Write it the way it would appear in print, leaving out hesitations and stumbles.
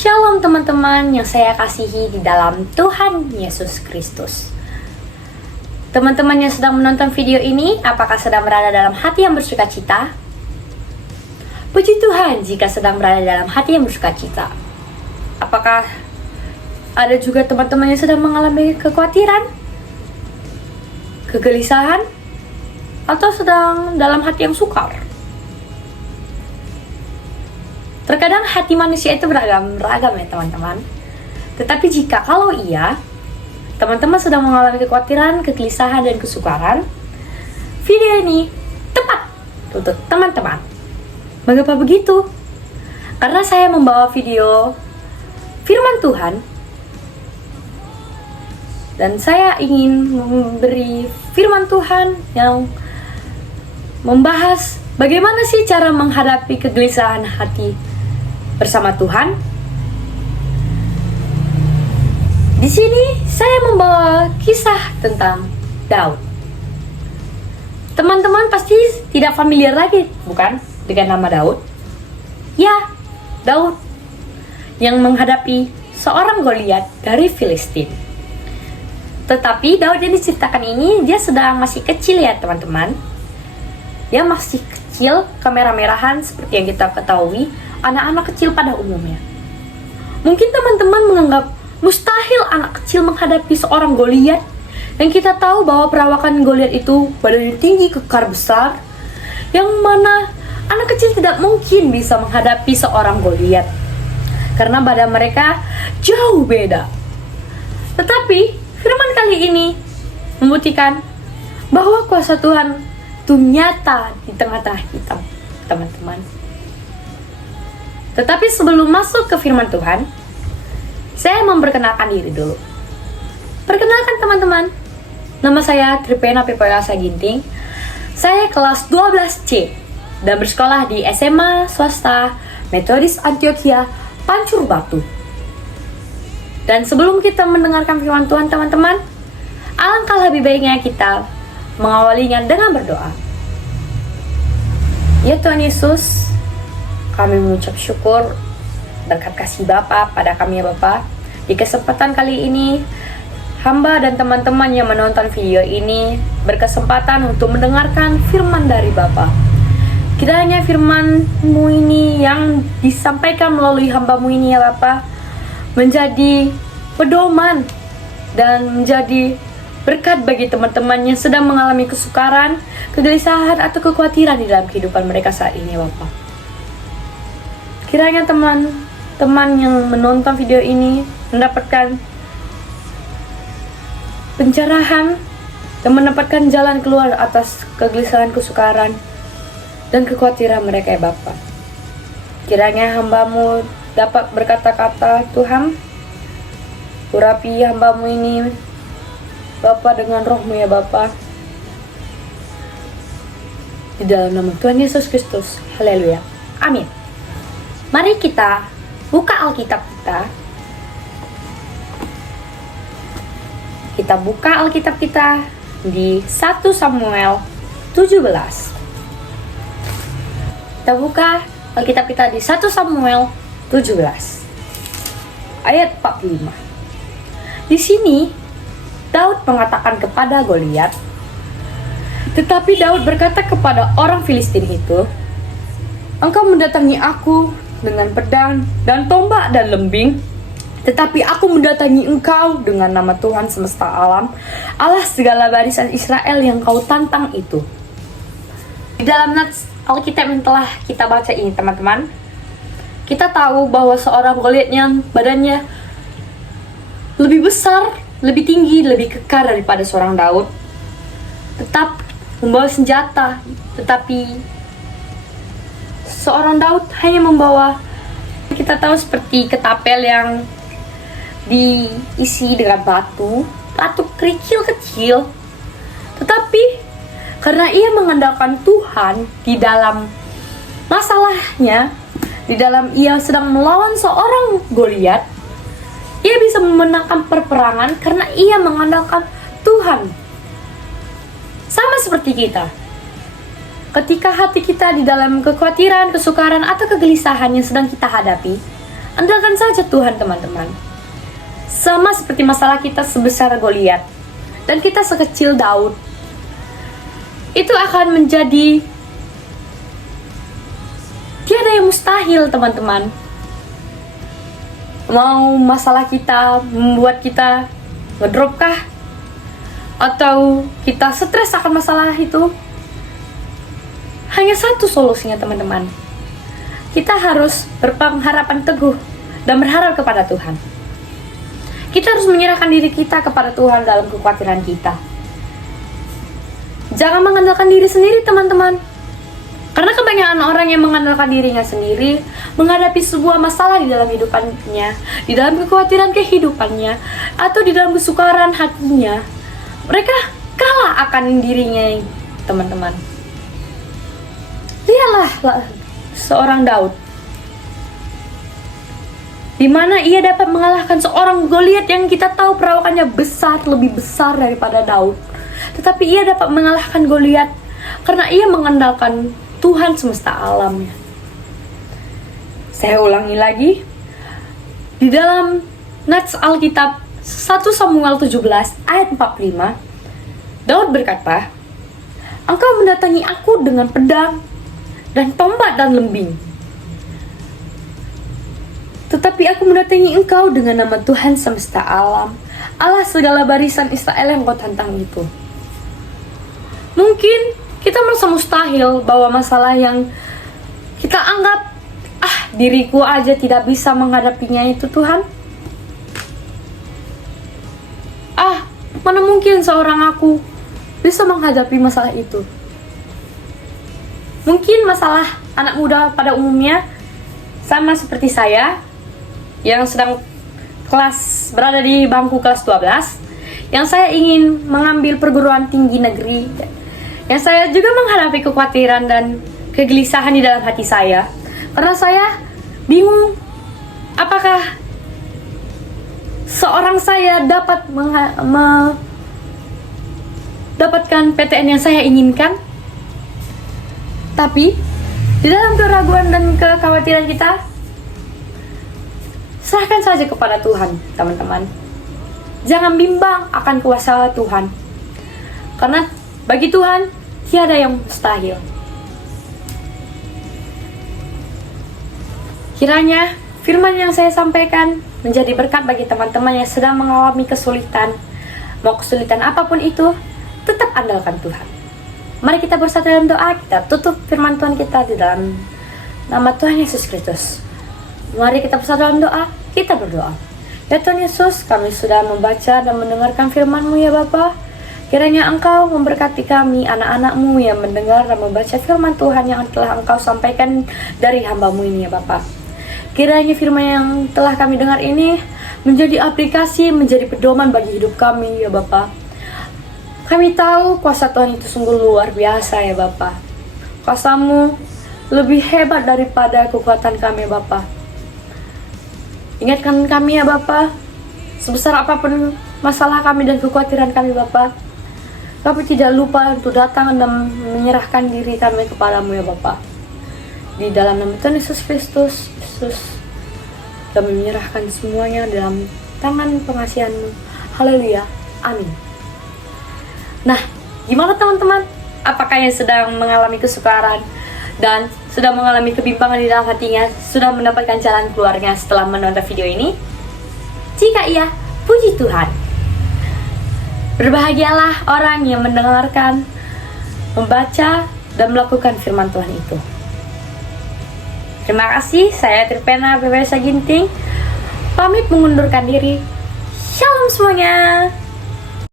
Shalom teman-teman yang saya kasihi di dalam Tuhan Yesus Kristus. Teman-teman yang sedang menonton video ini, apakah sedang berada dalam hati yang bersuka cita? Puji Tuhan jika sedang berada dalam hati yang bersuka cita. Apakah ada juga teman-teman yang sedang mengalami kekhawatiran, kegelisahan, atau sedang dalam hati yang sukar? Terkadang hati manusia itu beragam-ragam ya teman-teman. Tetapi kalau iya, teman-teman sedang mengalami kekhawatiran, kegelisahan, dan kesukaran, video ini tepat untuk teman-teman. Mengapa begitu? Karena saya membawa video firman Tuhan, dan saya ingin memberi firman Tuhan yang membahas bagaimana sih cara menghadapi kegelisahan hati bersama Tuhan. Di sini saya membawa kisah tentang Daud. Teman-teman pasti tidak familiar lagi, bukan, dengan nama Daud? Ya, Daud yang menghadapi seorang Goliat dari Filistin. Tetapi Daud yang diceritakan ini, dia sedang masih kecil ya teman-teman. Dia masih kecil, kemerah-merahan seperti yang kita ketahui anak-anak kecil pada umumnya. Mungkin teman-teman menganggap mustahil anak kecil menghadapi seorang Goliat, yang kita tahu bahwa perawakan Goliat itu badannya tinggi, kekar, besar, yang mana anak kecil tidak mungkin bisa menghadapi seorang Goliat karena badan mereka jauh beda. Tetapi firman kali ini membuktikan bahwa kuasa Tuhan itu nyata di tengah-tengah kita, teman-teman. Tetapi sebelum masuk ke firman Tuhan, saya memperkenalkan diri dulu. Perkenalkan teman-teman, nama saya Tripena Pepayasa Ginting. Saya kelas 12C dan bersekolah di SMA swasta Metodis Antioquia, Pancur Batu. Dan sebelum kita mendengarkan firman Tuhan teman-teman, alangkah lebih baiknya kita mengawalinya dengan berdoa. Ya Tuhan Yesus, kami mengucap syukur berkat kasih Bapa pada kami ya Bapa. Di kesempatan kali ini, hamba dan teman-teman yang menonton video ini berkesempatan untuk mendengarkan firman dari Bapa. Kiranya firman-Mu ini yang disampaikan melalui hamba-Mu ini ya Bapa, menjadi pedoman dan menjadi berkat bagi teman-teman yang sedang mengalami kesukaran, kegelisahan, atau kekhawatiran di dalam kehidupan mereka saat ini ya Bapa. Kiranya teman-teman yang menonton video ini mendapatkan pencerahan dan mendapatkan jalan keluar atas kegelisahan, kesukaran, dan kekhawatiran mereka ya Bapa. Kiranya hamba-Mu dapat berkata-kata, Tuhan, urapi hamba-Mu ini Bapa dengan roh-Mu ya Bapa. Di dalam nama Tuhan Yesus Kristus. Haleluya. Amin. Mari kita buka Alkitab kita. Kita buka Alkitab kita di 1 Samuel 17. Kita buka Alkitab kita di 1 Samuel 17 ayat 45. Di sini Daud mengatakan kepada Goliat, tetapi Daud berkata kepada orang Filistin itu, engkau mendatangi aku dengan pedang dan tombak dan lembing, tetapi aku mendatangi engkau dengan nama Tuhan semesta alam, Allah segala barisan Israel yang kau tantang itu. Di dalam nats Alkitab yang telah kita baca ini teman-teman, kita tahu bahwa seorang Goliat yang badannya lebih besar, lebih tinggi, lebih kekar daripada seorang Daud, tetap membawa senjata, tetapi seorang Daud hanya membawa, kita tahu seperti ketapel yang diisi dengan batu kerikil kecil. Tetapi karena ia mengandalkan Tuhan di dalam masalahnya, di dalam ia sedang melawan seorang Goliat, ia bisa memenangkan perperangan karena ia mengandalkan Tuhan. Sama seperti kita. Ketika hati kita di dalam kekhawatiran, kesukaran, atau kegelisahan yang sedang kita hadapi, Andalkan saja Tuhan, teman-teman. Sama seperti masalah kita sebesar Goliat dan kita sekecil Daud, itu akan menjadi tiada yang mustahil, teman-teman. Mau masalah kita membuat kita ngedrop kah? Atau kita stres akan masalah itu? Hanya satu solusinya, teman-teman. Kita harus berpengharapan teguh dan berharap kepada Tuhan. Kita harus menyerahkan diri kita kepada Tuhan dalam kekhawatiran kita. Jangan mengandalkan diri sendiri, teman-teman. Karena kebanyakan orang yang mengandalkan dirinya sendiri menghadapi sebuah masalah di dalam hidupannya, di dalam kekhawatiran kehidupannya, atau di dalam kesukaran hatinya, mereka kalah akan dirinya, teman-teman. Lihatlah seorang Daud, di mana ia dapat mengalahkan seorang Goliat yang kita tahu perawakannya besar, lebih besar daripada Daud. Tetapi ia dapat mengalahkan Goliat karena ia mengandalkan Tuhan semesta alamnya. Saya ulangi lagi, di dalam nats Alkitab 1 Samuel 17 ayat 45, Daud berkata, "Engkau mendatangi aku dengan pedang dan tombak dan lembing, tetapi aku mendatangi engkau dengan nama Tuhan semesta alam, Allah segala barisan Israel yang kau tantang itu." Mungkin kita merasa mustahil bahwa masalah yang kita anggap, diriku aja tidak bisa menghadapinya itu, Tuhan. Mana mungkin seorang aku bisa menghadapi masalah itu. Mungkin masalah anak muda pada umumnya sama seperti saya yang sedang berada di bangku kelas 12, yang saya ingin mengambil perguruan tinggi negeri, yang saya juga menghadapi kekhawatiran dan kegelisahan di dalam hati saya, karena saya bingung apakah seorang saya dapat mendapatkan PTN yang saya inginkan. Tapi di dalam keraguan dan kekhawatiran kita, serahkan saja kepada Tuhan, teman-teman. Jangan bimbang akan kuasa Tuhan, karena bagi Tuhan tiada yang mustahil. Kiranya firman yang saya sampaikan menjadi berkat bagi teman-teman yang sedang mengalami kesulitan. Mau kesulitan apapun itu, tetap andalkan Tuhan. Mari kita bersatu dalam doa. Kita tutup firman Tuhan kita di dalam nama Tuhan Yesus Kristus. Mari kita bersatu dalam doa. Kita berdoa. Ya Tuhan Yesus, kami sudah membaca dan mendengarkan firman-Mu ya Bapa. Kiranya Engkau memberkati kami, anak-anak-Mu yang mendengar dan membaca firman Tuhan yang telah Engkau sampaikan dari hamba-Mu ini ya Bapa. Kiranya firman yang telah kami dengar ini menjadi aplikasi, menjadi pedoman bagi hidup kami ya Bapa. Kami tahu kuasa Tuhan itu sungguh luar biasa ya Bapa. Kuasa-Mu lebih hebat daripada kekuatan kami ya Bapa. Ingatkan kami ya Bapa, sebesar apapun masalah kami dan kekhawatiran kami Bapa, kami tidak lupa untuk datang dan menyerahkan diri kami kepadamu ya Bapa. Di dalam nama Tuhan Yesus Kristus, kami menyerahkan semuanya dalam tangan pengasihan-Mu. Haleluya, amin. Nah, gimana teman-teman? Apakah yang sedang mengalami kesukaran dan sedang mengalami kebimbangan di dalam hatinya sudah mendapatkan jalan keluarnya setelah menonton video ini? Jika iya, puji Tuhan. Berbahagialah orang yang mendengarkan, membaca, dan melakukan firman Tuhan itu. Terima kasih, saya Tripena BBS Ginting, pamit mengundurkan diri. Shalom semuanya.